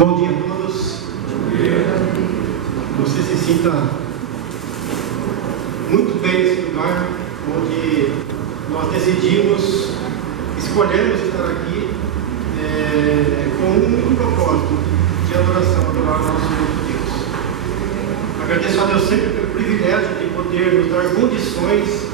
Bom dia a todos. Você se sinta muito bem nesse lugar onde nós decidimos, escolhemos estar aqui com um único propósito de adoração, adorar o nosso Deus. Agradeço a Deus sempre pelo privilégio de poder nos dar condições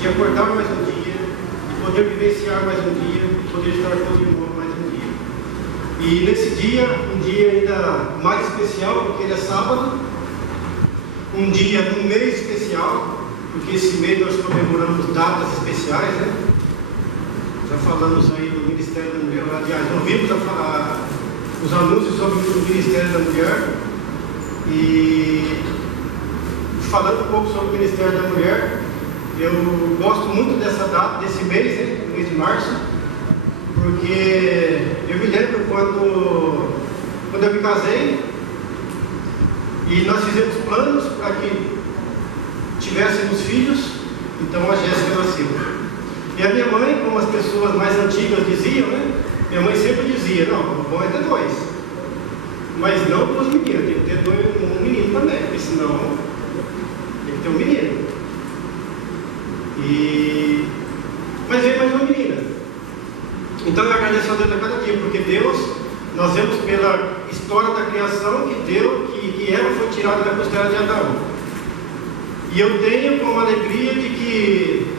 de acordar mais um dia, de poder vivenciar mais um dia, de poder estar com os irmãos mais um dia. E nesse dia, um dia ainda mais especial, porque ele é sábado, um dia de um mês especial, porque esse mês nós comemoramos datas especiais, né? Já falamos aí do Ministério da Mulher, aliás, ouvimos os anúncios sobre o Ministério da Mulher, e falando um pouco sobre o Ministério da Mulher, eu gosto muito dessa data, desse mês, né? Mês de março, porque eu me lembro quando eu me casei e nós fizemos planos para que tivéssemos filhos, então a Jéssica nasceu. E a minha mãe, como as pessoas mais antigas diziam, né? Minha mãe sempre dizia, não, o bom é ter dois, mas não para os meninos, tem que ter um menino também, porque senão tem que ter um menino. Mas veio mais uma menina. Então eu agradeço a Deus a cada dia, porque Deus, nós vemos pela história da criação que Eva foi tirada da costela de Adão. E eu tenho como alegria de que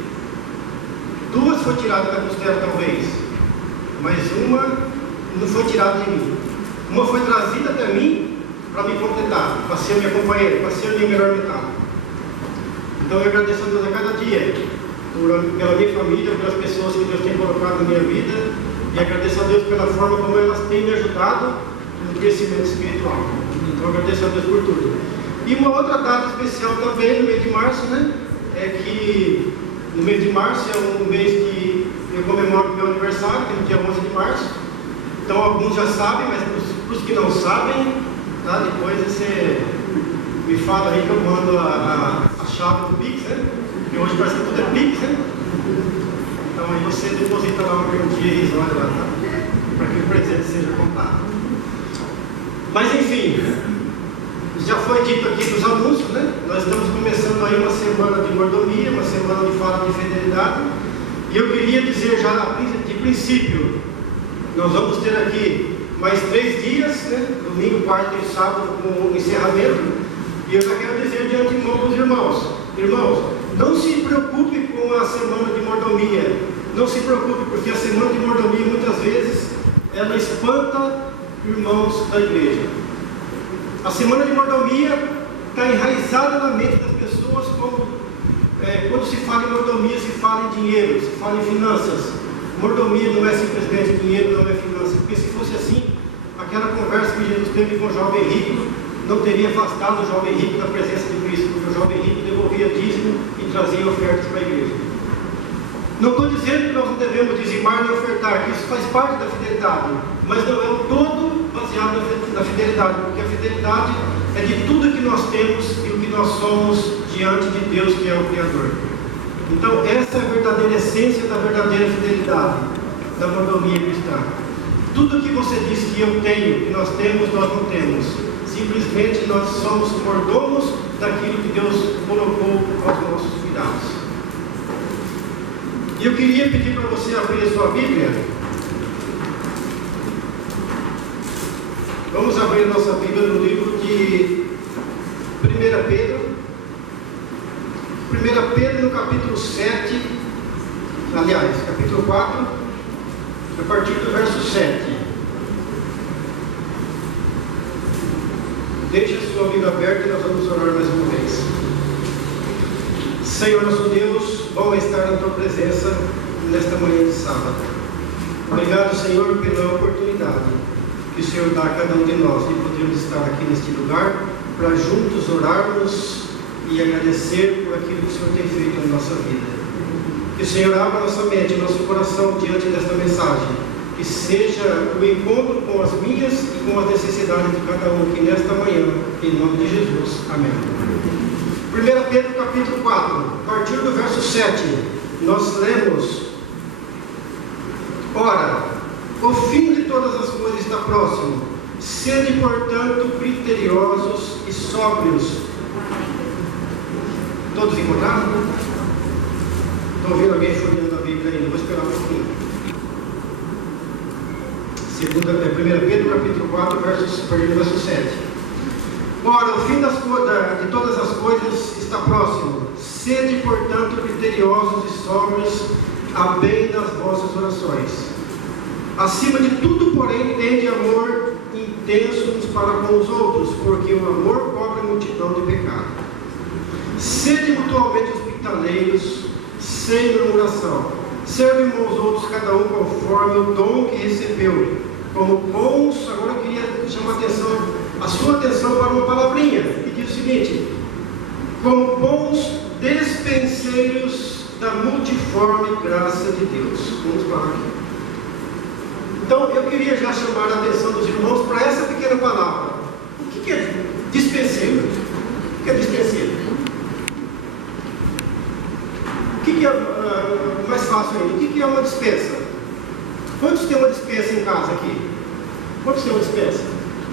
duas foram tiradas da costela talvez, mas uma não foi tirada de mim. Uma foi trazida até mim para me completar, para ser minha companheira, para ser a minha melhor metade. Então eu agradeço a Deus a cada dia, pela minha família, pelas pessoas que Deus tem colocado na minha vida, e agradeço a Deus pela forma como elas têm me ajudado no crescimento espiritual. Então eu agradeço a Deus por tudo. E uma outra data especial também no mês de março, né? É que no mês de março é um mês que eu comemoro meu aniversário, que é no dia 11 de março. Então alguns já sabem, mas para os que não sabem, tá? Depois você me fala aí que eu mando a chave do Pix, né? Porque hoje parece que tudo é Pix, né? Então aí você deposita lá uma quantia irrisória lá, tá? Para que o presente seja contado. Mas enfim, já foi dito aqui dos anúncios, né? Nós estamos começando aí uma semana de mordomia, uma semana de fala de fidelidade. E eu queria dizer já de princípio, nós vamos ter aqui mais 3 dias, né? Domingo, quarta e sábado, com o encerramento. E eu já quero dizer de antemão para os irmãos, não se preocupe com a semana de mordomia. Não se preocupe, porque a semana de mordomia muitas vezes ela espanta irmãos da igreja. A semana de mordomia está enraizada na mente das pessoas quando se fala em mordomia, se fala em dinheiro, se fala em finanças. Mordomia não é simplesmente dinheiro, não é finanças, porque se fosse assim, aquela conversa que Jesus teve com o jovem rico não teria afastado o jovem rico da presença de Cristo, porque o jovem rico devolvia dízimo e trazia ofertas para a igreja. Não estou dizendo que nós não devemos dizimar nem ofertar, que isso faz parte da fidelidade, mas não é o todo baseado na fidelidade, porque a fidelidade é de tudo que nós temos e o que nós somos diante de Deus, que é o Criador. Então essa é a verdadeira essência da verdadeira fidelidade, da mordomia cristã. Tudo que você diz que eu tenho, que nós temos, nós não temos. Simplesmente nós somos mordomos daquilo que Deus colocou aos nossos cuidados. E eu queria pedir para você abrir a sua Bíblia. Vamos abrir a nossa Bíblia no livro de 1 Pedro. 1 Pedro no capítulo 7, aliás, capítulo 4, a partir do verso 7. Deixe a sua Bíblia aberta e nós vamos orar mais uma vez. Senhor nosso Deus, bom estar na Tua presença nesta manhã de sábado. Obrigado, Senhor, pela oportunidade que o Senhor dá a cada um de nós de podermos estar aqui neste lugar para juntos orarmos e agradecer por aquilo que o Senhor tem feito na nossa vida. Que o Senhor abra nossa mente, nosso coração diante desta mensagem, que seja o encontro com as minhas e com as necessidades de cada um aqui nesta manhã, em nome de Jesus. Amém. 1 Pedro capítulo 4, a partir do verso 7, nós lemos: Ora, o fim de todas as coisas está próximo. Sede, portanto, criteriosos e sóbrios. Todos encontraram? Estão ouvindo alguém folheando a Bíblia ainda? Vou esperar um pouquinho. 1 Pedro, capítulo 4, verso 7. Ora, o fim de todas as coisas está próximo. Sede, portanto, criteriosos e sóbrios, a bem das vossas orações. Acima de tudo, porém, tende amor intenso uns para com os outros, porque o amor cobre a multidão de pecados. Sede mutuamente hospitaleiros, sem murmuração. Servem uns aos outros, cada um conforme o dom que recebeu. Como bons, agora eu queria chamar a sua atenção para uma palavrinha, que diz o seguinte: como bons despenseiros da multiforme graça de Deus. Vamos falar aqui. Então, eu queria já chamar a atenção dos irmãos para essa pequena palavra. O que é dispenseiro? O que é dispenseiro? O que é mais fácil ainda? O que é uma dispensa? Quantos tem uma dispensa em casa aqui? Quantos tem uma dispensa?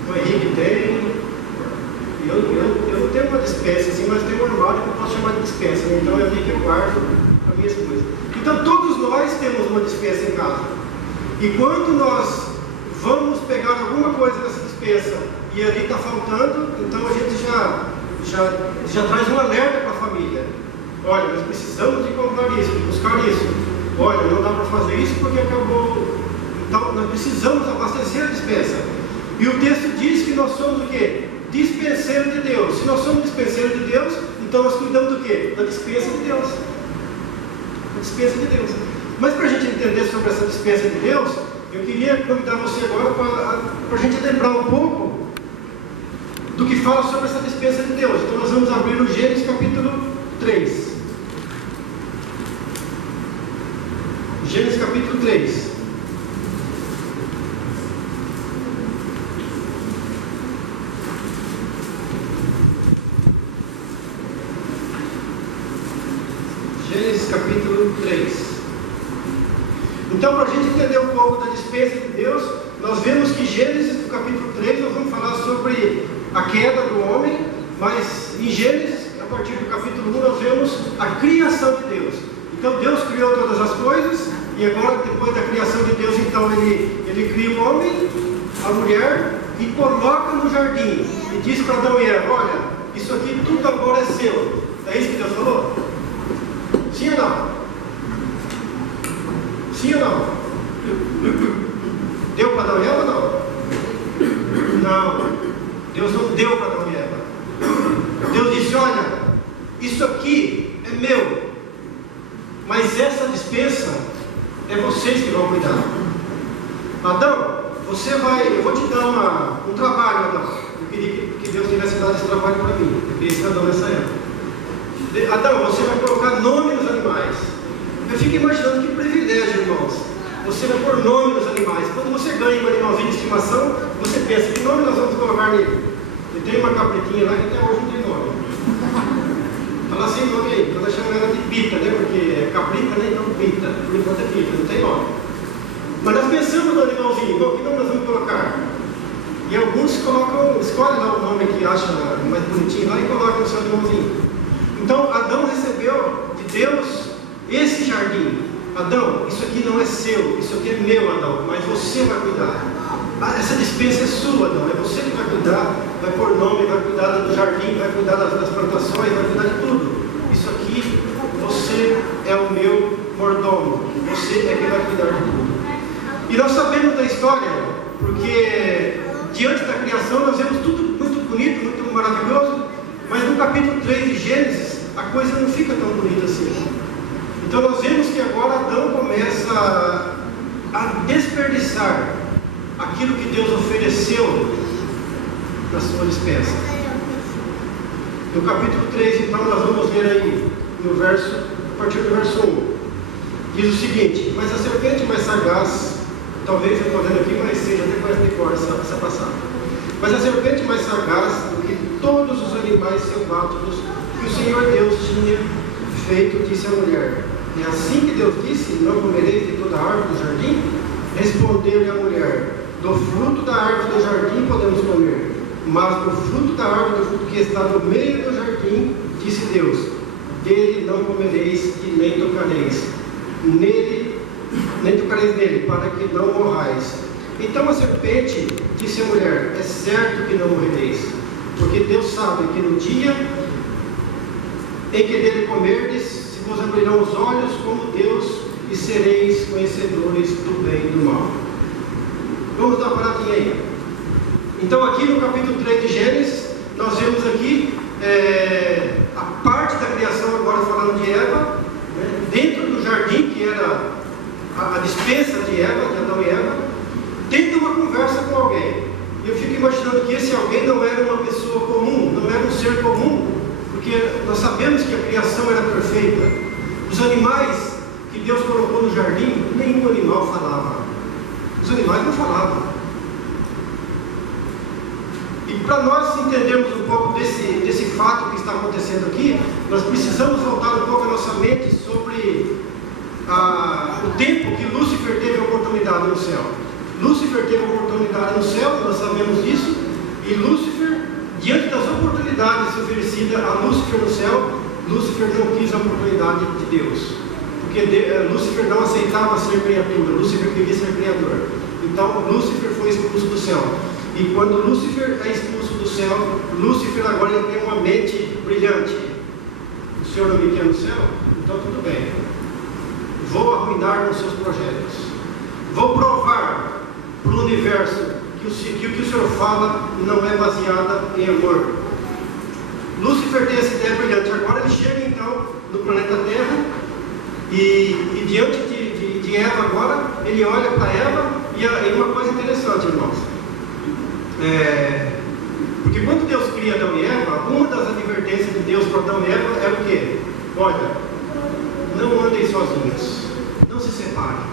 O Henrique tem. Eu não tenho uma dispensa assim, mas tenho um armário que eu posso chamar de dispensa. Então, eu tenho que guardo as minhas coisas. Então, todos nós temos uma dispensa em casa. E quando nós vamos pegar alguma coisa dessa dispensa e ali está faltando, então a gente já traz um alerta para a família. Olha, nós precisamos de comprar isso, de buscar isso. Olha, não dá para fazer isso porque acabou. Então nós precisamos abastecer a dispensa. E o texto diz que nós somos o quê? Dispenseiro de Deus. Se nós somos dispenseiro de Deus, então nós cuidamos do quê? Da dispensa de Deus. A dispensa de Deus. Mas para a gente entender sobre essa dispensa de Deus, eu queria convidar você agora para a gente lembrar um pouco do que fala sobre essa dispensa de Deus. Então nós vamos abrir o Gênesis capítulo 3. Gênesis capítulo 3. Gênesis capítulo 3. Então, para a gente entender um pouco da dispensa de Deus, nós vemos que Gênesis, no capítulo 3, nós vamos falar sobre a queda do homem, mas em Gênesis, a partir do capítulo 1, nós vemos a criação de Deus. Então, Deus criou todas as coisas, e agora, depois da criação de Deus, então, ele cria o homem, a mulher, e coloca no jardim, e diz para Adão e Eva: olha, isso aqui tudo agora é seu. É isso que Deus falou? Sim ou não? Sim ou não? Deu para Adão e Eva ou não? Não. Deus não deu para Adão e Eva. Deus disse: olha, isso aqui é meu, mas essa dispensa é vocês que vão cuidar. Adão, eu vou te dar um trabalho, Adão. Eu queria que Deus tivesse dado esse trabalho para mim. Eu queria esse Adão nessa época. Adão, você vai colocar nome nos animais. Eu fico imaginando que privilégio, irmãos. Você vai pôr nome nos animais. Quando você ganha um animalzinho de estimação, você pensa: que nome nós vamos colocar nele? E tem uma cabritinha lá que até hoje não tem nome. Fala assim, nome aí. Nós chamamos ela de Pita, né? Porque é cabrita, né? Então Pita. Por enquanto é Pita, não tem nome. Mas nós pensamos no animalzinho: que nome nós vamos colocar? E alguns escolhem lá o nome que acha mais bonitinho lá e colocam no seu animalzinho. Então Adão recebeu de Deus esse jardim. Adão, isso aqui não é seu, isso aqui é meu, Adão, mas você vai cuidar. Essa dispensa é sua, Adão, é você que vai cuidar, vai pôr nome, vai cuidar do jardim, vai cuidar das plantações, vai cuidar de tudo. Isso aqui, você é o meu mordomo, você é que vai cuidar de tudo. E nós sabemos da história, porque diante da criação nós vemos tudo muito bonito, muito maravilhoso, mas no capítulo 3 de Gênesis, a coisa não fica tão bonita assim. Então nós vemos que agora Adão começa a desperdiçar aquilo que Deus ofereceu na sua dispensa. No capítulo 3, então, nós vamos ler aí, a partir do verso 1. Diz o seguinte: mas a serpente mais sagaz, talvez eu estou lendo aqui, mas seja, até parece de cor essa passagem. Mas a serpente mais sagaz do que todos os animais selváticos que o Senhor Deus tinha feito, disse à mulher: é assim que Deus disse: não comereis de toda a árvore do jardim? Respondeu-lhe a mulher: do fruto da árvore do jardim podemos comer, mas do fruto da árvore do fruto que está no meio do jardim, disse Deus, dele não comereis e nem tocareis nele, para que não morrais. Então a serpente disse à mulher, é certo que não morrereis, porque Deus sabe que no dia em que dele comerdes, se vos abrirão os olhos como Deus, e sereis conhecedores do bem e do mal. Vamos dar uma paradinha aí. Então aqui no capítulo 3 de Gênesis, nós vemos aqui a parte da criação, agora falando de Eva, né, dentro do jardim, que era a dispensa de Eva, de Adão e Eva, tendo uma conversa com alguém. E eu fico imaginando que esse alguém não era uma pessoa comum, não era um ser comum, porque nós sabemos que a criação era perfeita. Os animais que Deus colocou no jardim, nenhum animal falava. Os animais não falavam. E para nós entendermos um pouco desse fato que está acontecendo aqui, nós precisamos voltar um pouco a nossa mente sobre o tempo que Lúcifer teve a oportunidade no céu. Lúcifer teve a oportunidade no céu, nós sabemos disso, e Lúcifer, diante das oportunidades oferecidas a Lúcifer no céu, Lúcifer não quis a oportunidade de Deus, porque Lúcifer não aceitava ser criatura, Lúcifer queria ser criador. Então Lúcifer foi expulso do céu, e quando Lúcifer é expulso do céu, Lúcifer agora ele tem uma mente brilhante. O Senhor não me quer no céu? Então tudo bem, vou arruinar com seus projetos, vou provar para o universo que o que o Senhor fala não é baseada em amor. Lúcifer tem essa ideia brilhante. Agora ele chega então no planeta Terra e diante de Eva agora, ele olha para Eva e uma coisa interessante, irmãos, porque quando Deus cria Adão e Eva, uma das advertências de Deus para Adão e Eva era o quê? Olha, não andem sozinhos, não se separem,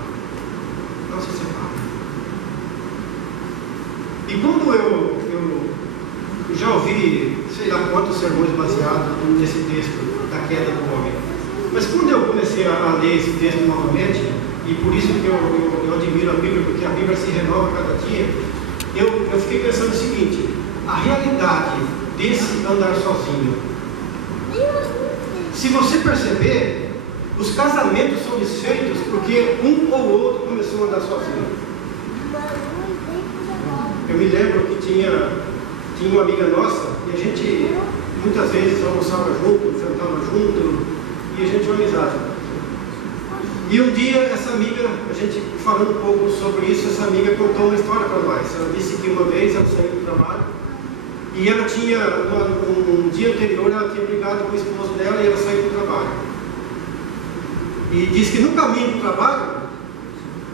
não se separem. E quando eu já ouvi, sei lá quantos sermões baseados nesse texto da queda do homem, mas quando eu comecei a ler esse texto novamente, e por isso que eu admiro a Bíblia, porque a Bíblia se renova cada dia, eu fiquei pensando o seguinte: a realidade desse andar sozinho, se você perceber, os casamentos são desfeitos porque um ou outro começou a andar sozinho. Eu me lembro que tinha uma amiga nossa, e a gente muitas vezes almoçava junto, jantava junto, e a gente tinha uma amizade. E um dia essa amiga, a gente falando um pouco sobre isso, essa amiga contou uma história para nós. Ela disse que uma vez ela saiu do trabalho, e ela tinha, um dia anterior, ela tinha brigado com o esposo dela e ela saiu do trabalho. E disse que no caminho do trabalho,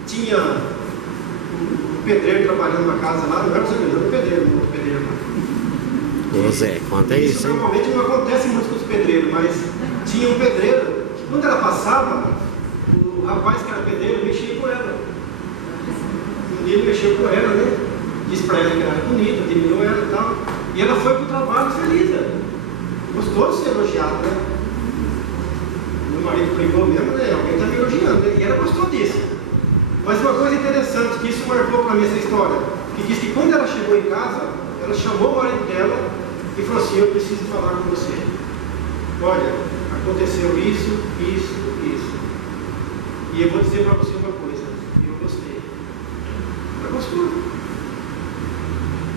tinha um pedreiro trabalhando na casa lá, não era o pedreiro, um outro pedreiro lá. Ô Zé, conta isso, hein? Normalmente não acontece muito com os pedreiros, mas tinha um pedreiro, quando ela passava, o rapaz que era pedreiro mexia com ela. Um dia ele mexeu com ela, né? Disse para ela que ela era bonita, admirou ela e tal. E ela foi para o trabalho feliz, né? Gostou de ser elogiada, né? Meu marido brigou mesmo, né? Alguém está me elogiando, né? E ela gostou disso. Mas uma coisa interessante, que isso marcou para mim essa história, que diz que quando ela chegou em casa, ela chamou o marido dela e falou assim: eu preciso falar com você. Olha, aconteceu isso. E eu vou dizer para você uma coisa, eu gostei. Ela gostou.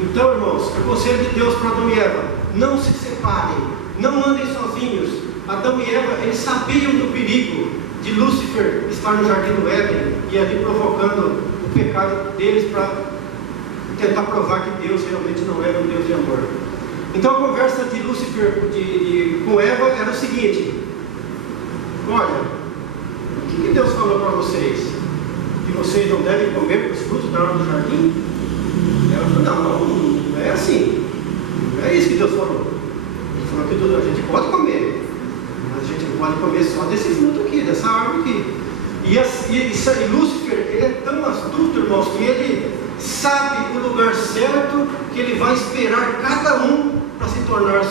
Então, irmãos, o conselho de Deus para Adão e Eva: não se separem, não andem sozinhos. Adão e Eva, eles sabiam do perigo de Lúcifer estar no jardim do Éden e ali provocando o pecado deles para tentar provar que Deus realmente não era um Deus de amor. Então a conversa de Lúcifer com Eva era o seguinte: olha, o que Deus falou para vocês? Que vocês não devem comer os frutos da árvore do jardim? Ela falou: não é assim, não é isso que Deus falou. Ele falou que a gente pode comer, mas a gente não pode comer só desse fruto aqui, dessa árvore aqui. E Lúcifer, ele é tão astuto, irmãos, que ele sabe o lugar certo que ele vai esperar cada um para se tornar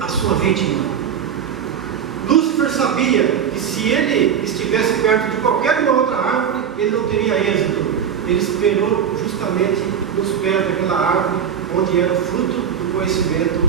a sua vítima. Lúcifer sabia que se ele estivesse perto de qualquer uma outra árvore, ele não teria êxito. Ele esperou justamente nos pés daquela árvore onde era o fruto do conhecimento